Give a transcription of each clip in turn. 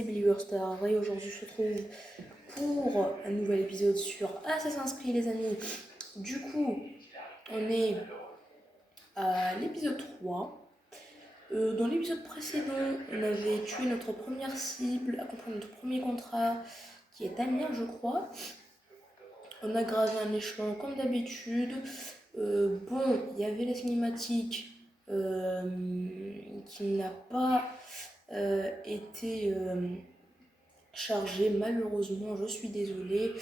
c'est BelieverStar et aujourd'hui je se retrouve pour un nouvel épisode sur Assassin's Creed les amis. Du coup, on est à l'épisode 3. Dans l'épisode précédent, on avait tué notre première cible, accompli notre premier contrat qui est Amir je crois. On a gravé un échelon comme d'habitude. Bon, il y avait la cinématique qui n'a pas été chargée, malheureusement, je suis désolée.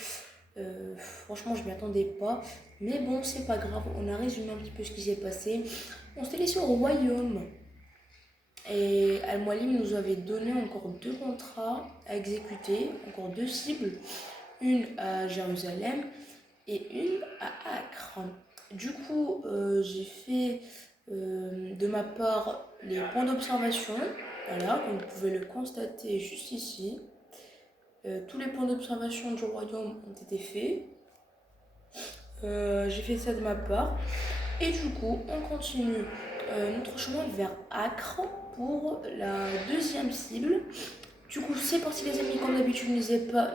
Franchement, je m'y attendais pas. Mais bon, c'est pas grave, on a résumé un petit peu ce qui s'est passé. On s'était laissé au royaume. Et Al-Mualim nous avait donné encore 2 contrats à exécuter, encore 2 cibles. Une à Jérusalem et une à Acre. Du coup, j'ai fait de ma part les points d'observation. Voilà, comme vous pouvez le constater juste ici. Tous les points d'observation du royaume ont été faits. J'ai fait ça de ma part. Et du coup, on continue notre chemin vers Acre pour la deuxième cible. Du coup, c'est parti les amis, comme d'habitude, n'hésitez pas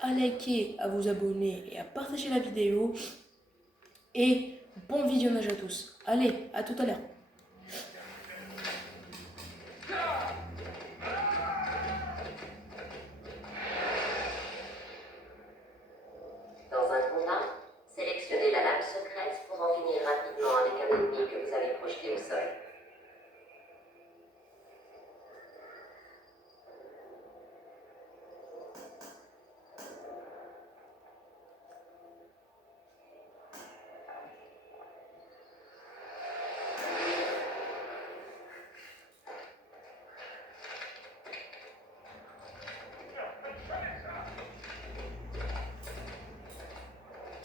à liker, à vous abonner et à partager la vidéo. Et bon visionnage à tous. Allez, à tout à l'heure. Dans un combat, sélectionnez la lame secrète pour en finir rapidement avec un ennemi que vous avez projeté au sol.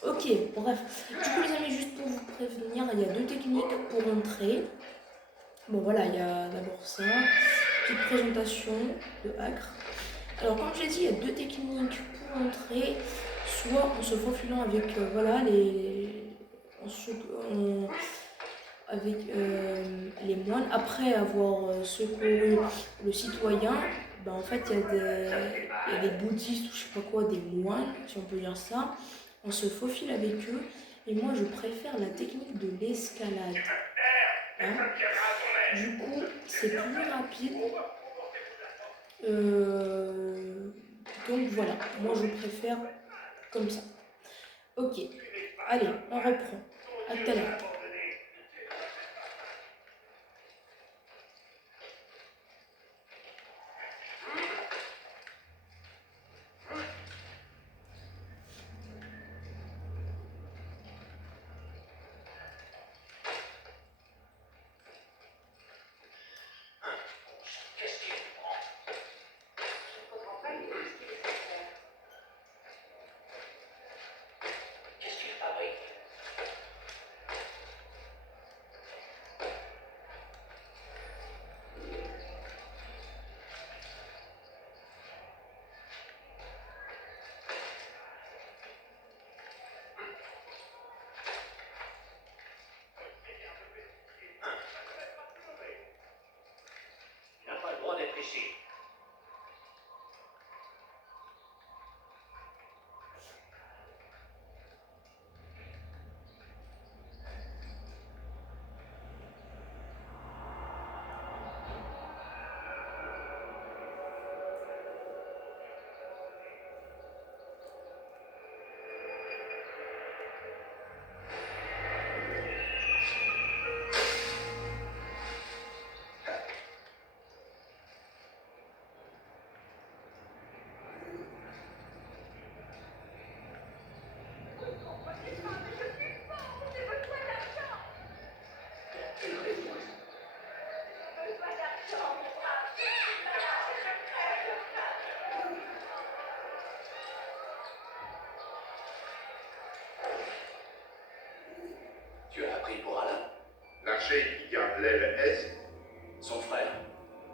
Ok, bref. Du coup les amis, juste pour vous prévenir, il y a 2 techniques pour entrer. Bon voilà, il y a d'abord ça, petite présentation de Acre. Alors comme j'ai dit, il y a 2 techniques pour entrer. Soit en se faufilant avec voilà avec les moines, après avoir secouru le citoyen, ben en fait il y a des bouddhistes ou je sais pas quoi, des moines, si on peut dire ça, on se faufile avec eux, et moi je préfère la technique de l'escalade. Hein, du coup, c'est plus rapide. Donc voilà, moi je préfère comme ça. Ok, allez, on reprend. À tout à l'heure. Il n'a pas le droit d'être ici. Tu as pris pour Alain? L'archer qui garde l'aile est. Son frère,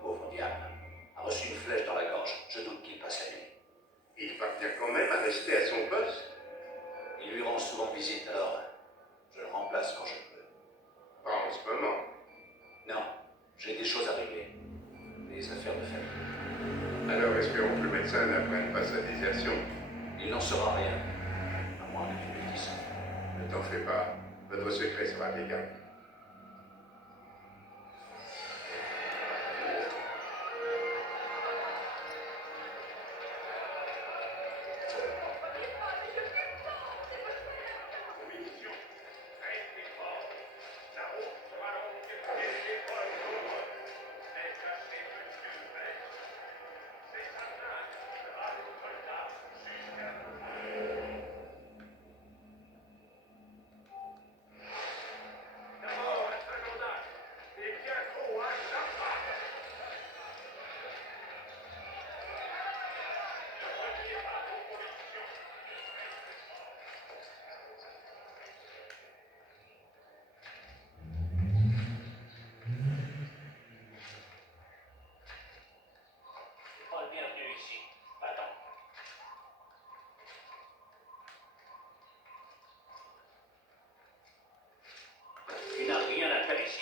pauvre diable, a reçu une flèche dans la gorge. Je doute qu'il passe la nuit. Il parvient quand même à rester à son poste. Il lui rend souvent visite, alors je le remplace quand je peux. Pas en ce moment. Non, j'ai des choses à régler. Des affaires de famille. t'en fais pas. Votre secret sera bien gardé. Pas le bienvenu ici. Attends. Tu n'as rien à faire ici.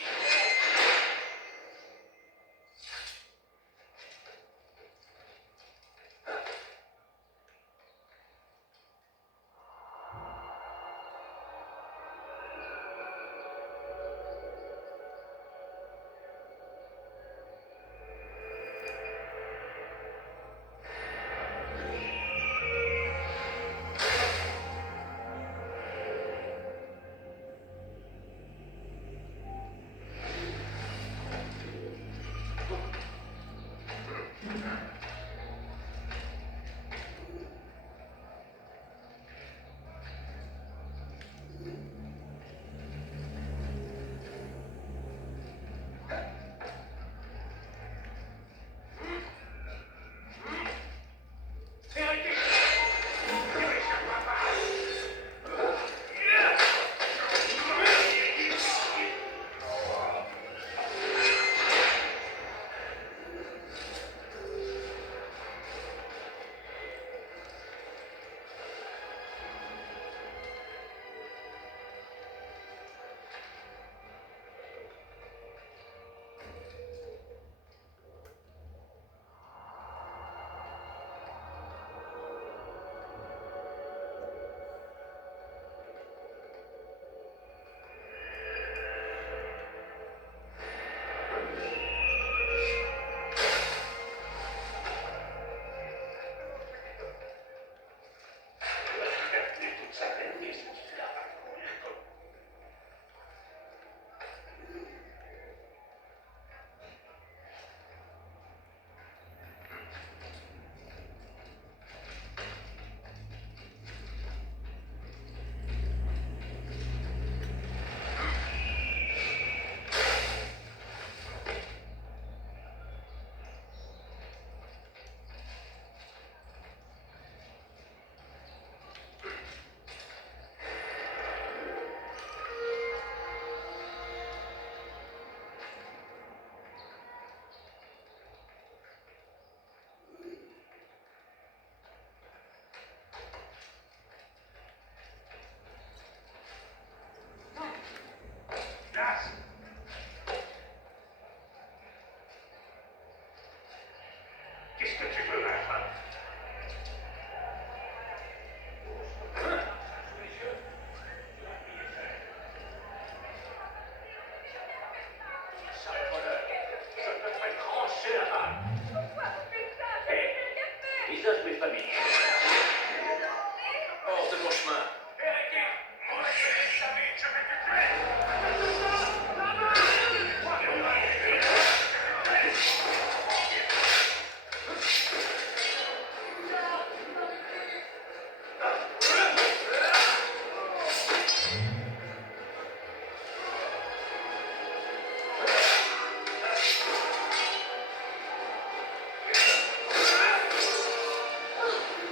Qu'est-ce que tu veux, Alpha? Sale voleur, je te ferai trancher la balle. Pourquoi vous faites ça? Je Hé, n'ai rien fait. visage mes familles. Hors de mon chemin. Arrêtez! On va tuer David, je vais te tuer!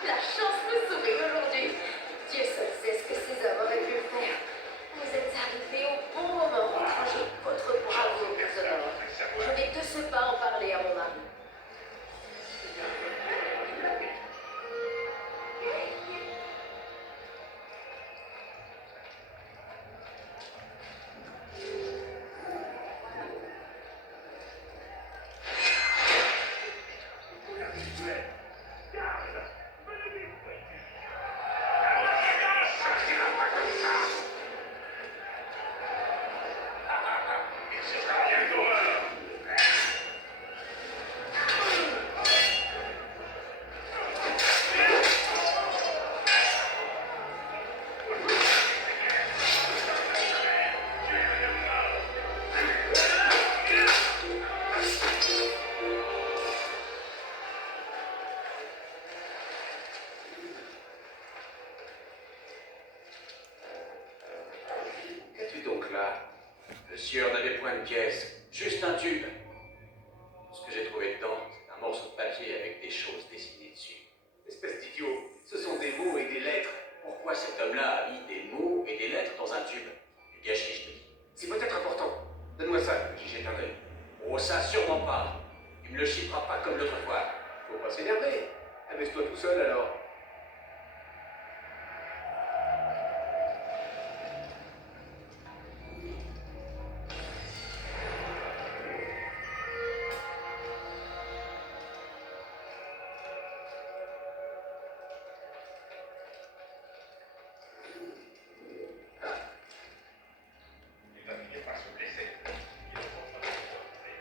La chance me sourit aujourd'hui. Dieu seul sait ce que ces hommes auraient pu faire. Vous êtes arrivés au bon truc-là. Monsieur, on n'avait point de pièce, juste un tube. Ce que j'ai trouvé dedans, c'est un morceau de papier avec des choses dessinées dessus. Espèce d'idiot, ce sont des mots et des lettres. Pourquoi cet homme-là a mis des mots et des lettres dans un tube? Du gâchis, je te dis. C'est peut-être important. Donne-moi ça, que j'y jette un œil. Oh, ça, sûrement pas. Il me le chiffrera pas comme l'autre fois. Faut pas s'énerver. Amuse-toi tout seul alors. Il va finir par se blesser. Il est pour pas se tromper.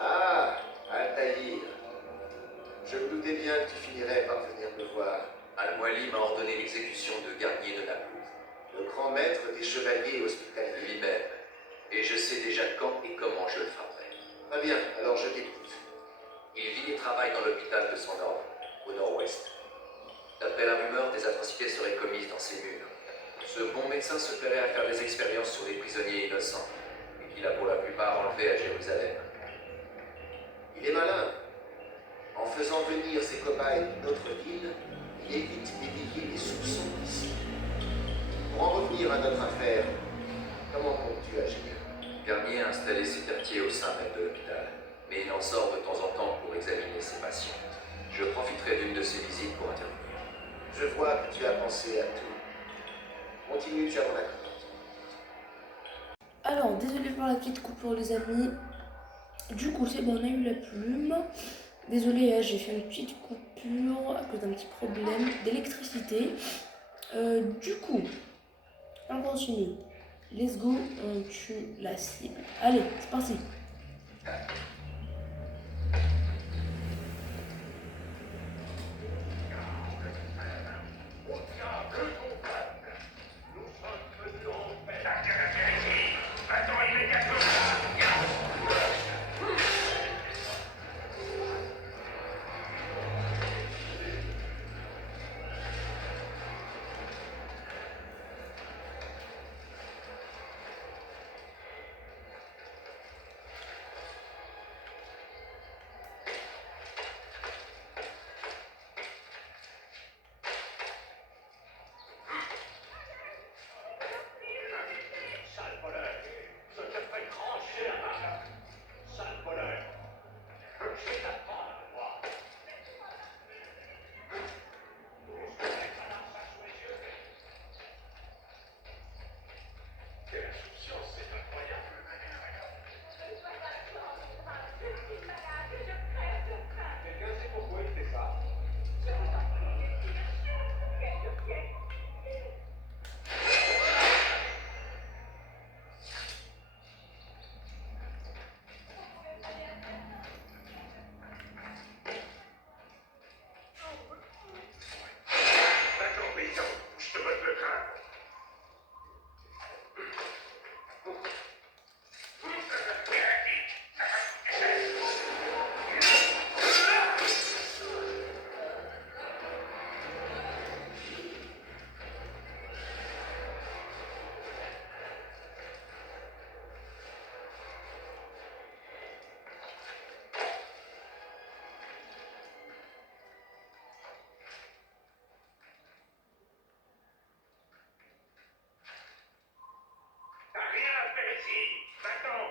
Ah, Altaïr. Je me doutais bien que tu finirais par venir me voir. Al-Wali m'a ordonné l'exécution de Garnier de Naples, Le grand maître des chevaliers hospitaliers. lui-même, et je sais déjà quand et comment je le frapperai. Très bien, alors je t'écoute. Il vit et travaille dans l'hôpital de son ordre, au nord-ouest. D'après la rumeur, des atrocités seraient commises dans ses murs. Ce bon médecin se plairait à faire des expériences sur des prisonniers innocents, et qu'il a pour la plupart enlevés à Jérusalem. Il est malin. En faisant venir ses cobayes de notre ville, il évite d'éveiller les soupçons ici. Pour en revenir à notre affaire, comment comptes-tu agir? Garnier a installé ses quartiers au sein même de l'hôpital, mais il en sort de temps en temps pour examiner ses patients. Je profiterai d'une de ses visites pour intervenir. Je vois que tu as pensé à tout. Continue, tu as mon accord. Alors, désolé pour la petite coupure, les amis. Du coup, c'est bon, on a eu la plume. Désolé, hein, j'ai fait une petite coupure à cause d'un petit problème d'électricité. Du coup, on continue. Let's go, on tue la cible. Allez, c'est parti. Attends immédiatement. Sale voleur. Je te ferai trancher la main. Sale voleur. Je vais t'apprendre à me voir. Quelle insouciance, c'est incroyable. Quelqu'un sait pourquoi il fait ça? Attends, paysan, je te botte le crâne. T'as rien à faire ici. Maintenant.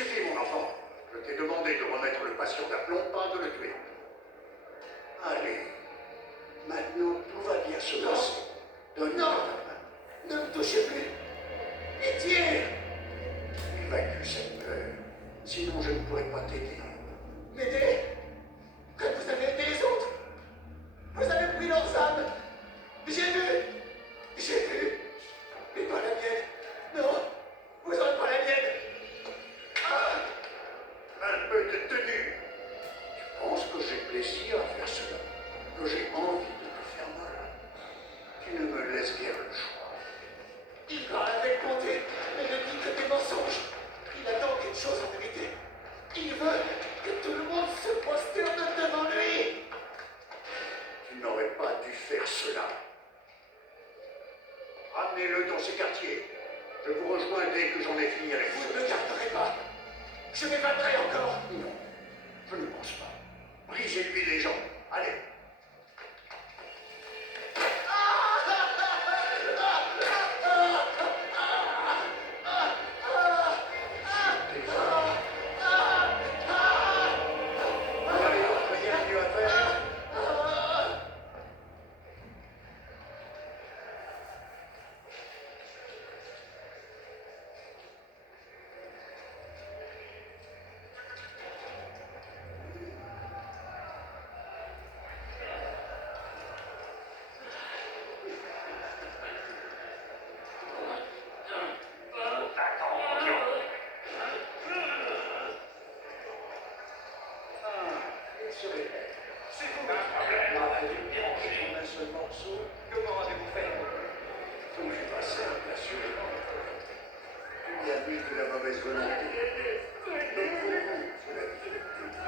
suffit, mon enfant. Je t'ai demandé de remettre le patient d'aplomb, pas de le tuer. Allez. Maintenant, tout va bien se passer. Donne-moi ta main. Ne me touchez plus. Pitié. Évacue cette peur. Sinon, je ne pourrai pas t'aider. M'aider. Quand vous avez aidé les autres. Vous avez pris leurs âmes. J'ai vu. Mais pas la mienne. Non. Vous n'aurez pas la mienne. Un peu de tenue. Tu penses que j'ai plaisir à faire cela? Que j'ai envie de te faire mal? Tu ne me laisses guère le choix. Il parle avec bonté, mais ne dit que des mensonges. Il attend quelque chose en vérité. Il veut que tout le monde se prosterne devant lui. Tu n'aurais pas dû faire cela. Ramenez-le dans ces quartiers. Je vous rejoins dès que j'en ai fini avec Vous vous. ne me garderez pas. Je m'évaderai encore. Non, je ne pense pas. Brisez-lui les jambes. Allez. Allez, rien de mieux à faire. Il se répète. C'est vous, un Débranché en un seul morceau. Comment avez-vous fait? Ce ne fut pas simple, assurément. Il y a plus que la mauvaise volonté. Mais pour vous, cela difficulté.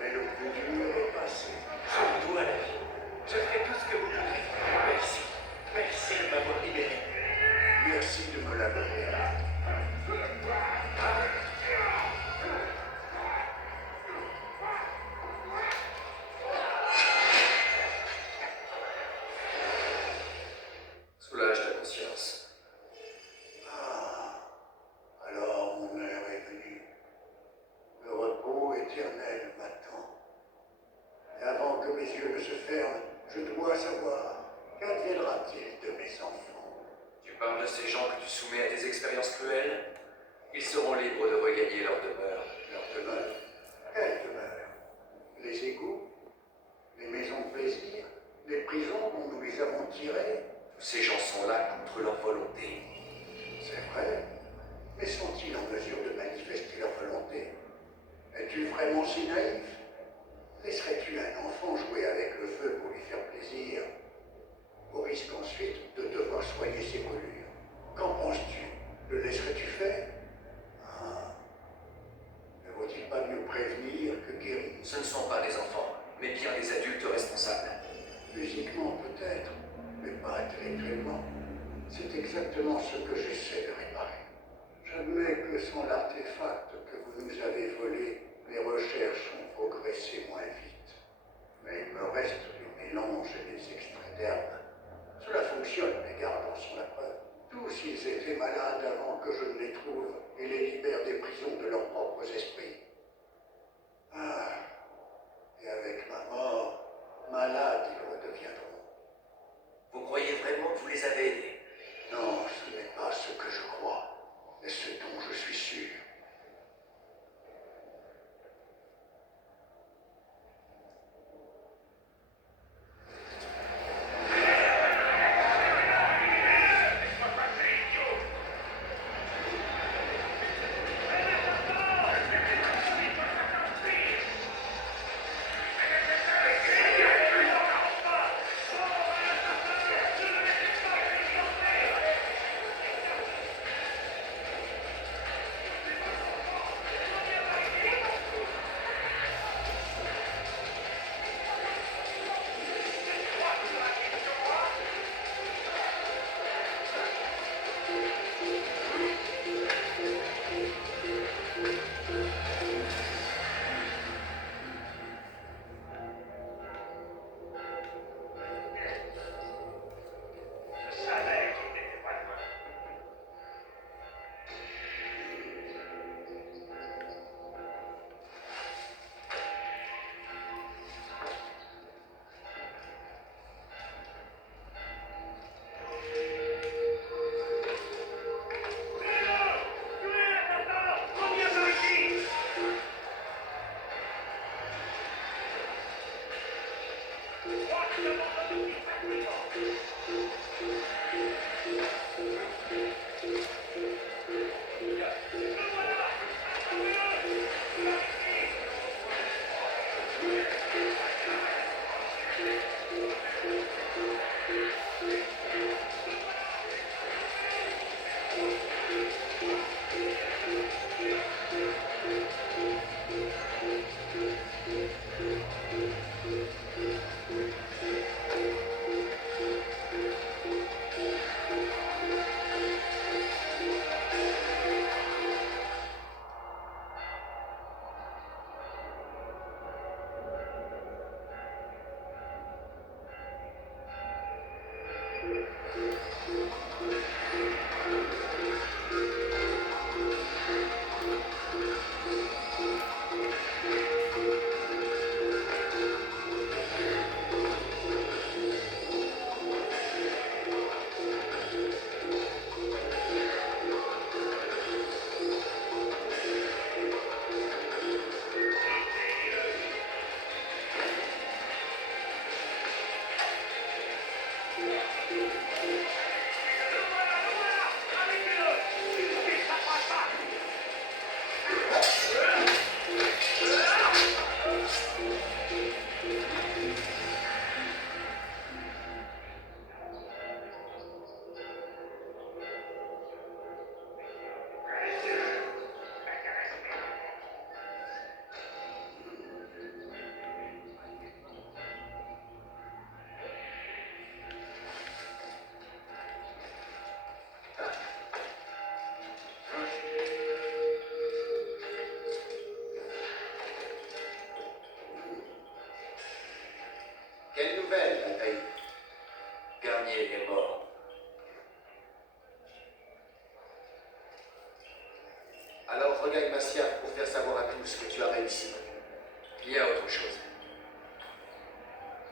Mais le plus dur est passé. Je vous dois la vie. Je ferai tout ce que vous voudrez. Merci. Merci de m'avoir libéré. Merci de me l'avoir fait. Soulage ta conscience. Alors mon heure est venue. Le repos éternel m'attend. Et avant que mes yeux ne se ferment, je dois savoir qu'adviendra-t-il de mes enfants? Tu parles de ces gens que tu soumets à des expériences cruelles? Ils seront libres de regagner leur demeure. Leur demeure? Quelle demeure? Les égouts? Les maisons de plaisir? Les prisons dont nous les avons tirés? Tous ces gens sont là contre leur volonté. C'est vrai. Mais sont-ils en mesure de manifester leur volonté? Es-tu vraiment si naïf? Laisserais-tu un enfant jouer avec le feu pour lui faire plaisir, au risque ensuite de devoir soigner ses brûlures? Qu'en penses-tu? Le laisserais-tu faire? Ne vaut-il pas mieux prévenir que guérir? Ce ne sont pas des enfants, mais bien des adultes responsables. Physiquement peut-être, mais pas intellectuellement. C'est exactement ce que j'essaie de réparer. J'admets que sans l'artefact que vous nous avez volé, les recherches ont progressé moins vite. Mais il me reste le mélange et les extraits d'herbes. Cela fonctionne, les gardes en sont la preuve. Tous ils étaient malades avant que je ne les trouve et les libère des prisons de leurs propres esprits. Et avec ma mort, malades ils redeviendront. Vous croyez vraiment que vous les avez aidés? Non, ce n'est pas ce que je crois, mais ce dont je suis sûr. Alors regagne Masyaf pour faire savoir à tous que tu as réussi. Il y a autre chose.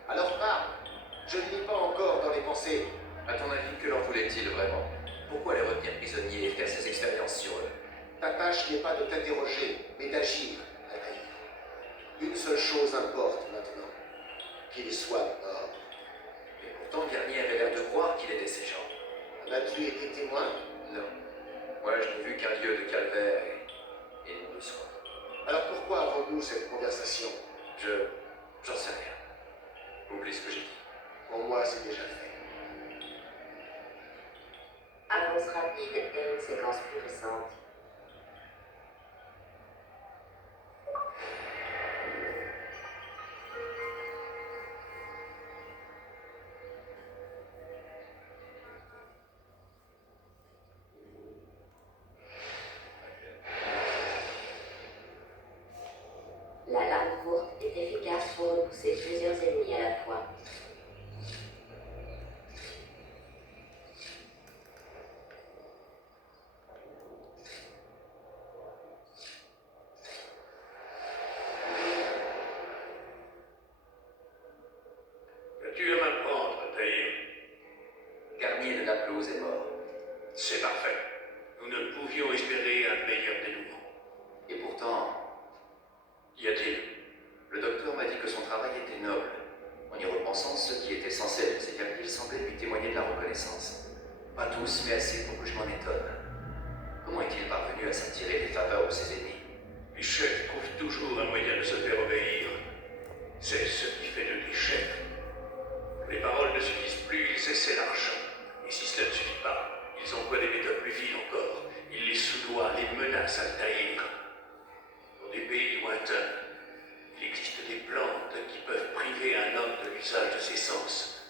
Alors parle. Je ne lis pas encore dans les pensées. À ton avis, que leur voulait-il vraiment? Pourquoi les retenir prisonniers et faire ces expériences sur eux? Ta tâche n'est pas de t'interroger, mais d'agir, Altaïr. Une seule chose importe maintenant. Qu'ils soient morts. Mais pourtant, Garnier avait l'air de croire qu'il aidait ces gens. En as-tu été témoin? Non. Moi, je n'ai vu qu'un lieu de calvaire et non de soins. Alors pourquoi avons-nous cette conversation? J'en sais rien. Oublie ce que j'ai dit. Pour moi, c'est déjà fait. Avance rapide et une séquence plus récente. La lame courte est efficace pour repousser plusieurs ennemis à la fois. Tu vas m'apprendre, Altaïr. Garnier de la Pelouse est mort. C'est parfait. Nous ne pouvions espérer un meilleur dénouement. Et pourtant, Y a-t-il? le docteur m'a dit que son travail était noble. En y repensant, ceux qui étaient censés être ses calculs semblaient lui témoigner de la reconnaissance. Pas tous, mais assez pour que je m'en étonne. Comment est-il parvenu à s'attirer des faveurs de ses ennemis? Les chefs trouvent toujours un moyen de se faire obéir. C'est ce qui fait de lui chef. Les paroles ne suffisent plus, ils essaient l'argent. Et si cela ne suffit pas, ils emploient des méthodes plus viles encore. Ils les soudoient, les menacent Altaïr. Dans des pays lointains, il existe des plantes qui peuvent priver un homme de l'usage de ses sens.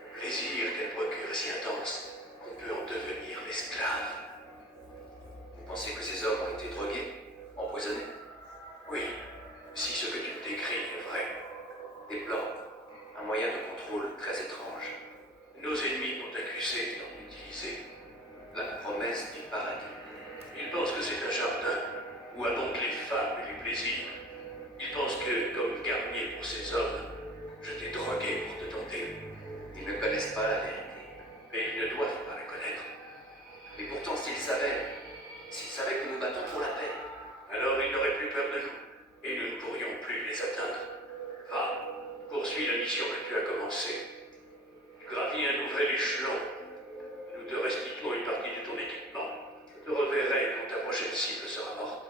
Le plaisir qu'elles procurent est si intense qu'on peut en devenir l'esclave. Vous pensez que ces hommes ont été drogués? Empoisonnés? Oui, si ce que tu me décris est vrai. Des plantes. Un moyen de contrôle très étrange. Nos ennemis m'ont accusé d'en utiliser. La promesse du paradis. Ils pensent que c'est un jardin où abondent les femmes et les plaisirs. Ils pensent que, comme Garnier pour ces hommes, je t'ai drogué pour te tenter. Ils ne connaissent pas la vérité. Mais ils ne doivent pas la connaître. Et pourtant, s'ils savaient que nous battons pour la paix, Alors ils n'auraient plus peur de nous, et nous ne pourrions plus les atteindre. Va, poursuis la mission que tu as commencée. Gravis un nouvel échelon. Nous te restituons une partie de ton équipement. Je te reverrai quand ta prochaine cible sera morte.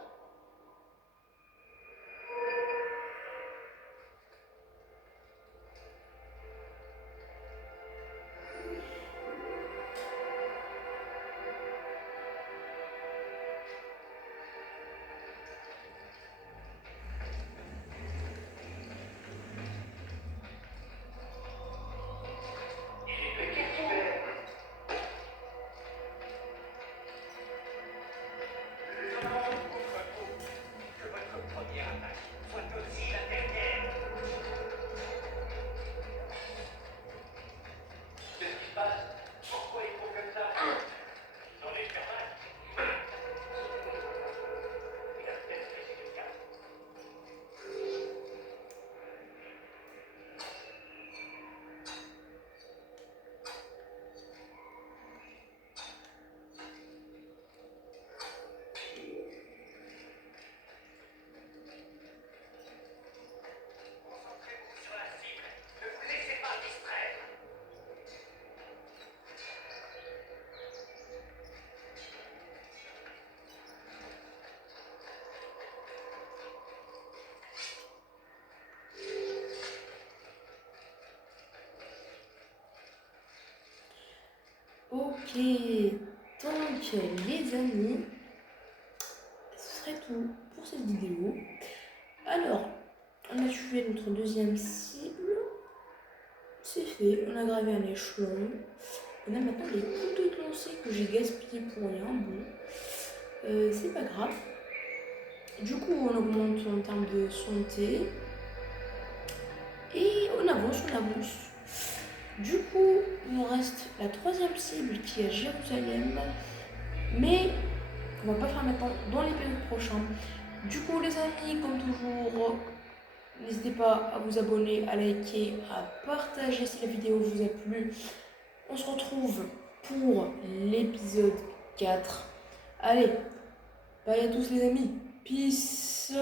Ok, donc les amis, ce serait tout pour cette vidéo. Alors, on a tué notre deuxième cible, c'est fait, on a gravé un échelon. On a maintenant les couteaux de lancer que j'ai gaspillés pour rien, bon, c'est pas grave. Du coup, on augmente en termes de santé et on avance, on avance. Du coup, il nous reste la troisième cible qui est Jérusalem. Mais qu'on va pas faire maintenant dans l'épisode prochain. Du coup les amis, comme toujours, n'hésitez pas à vous abonner, à liker, à partager si la vidéo vous a plu. On se retrouve pour l'épisode 4. Allez, bye à tous les amis. Peace.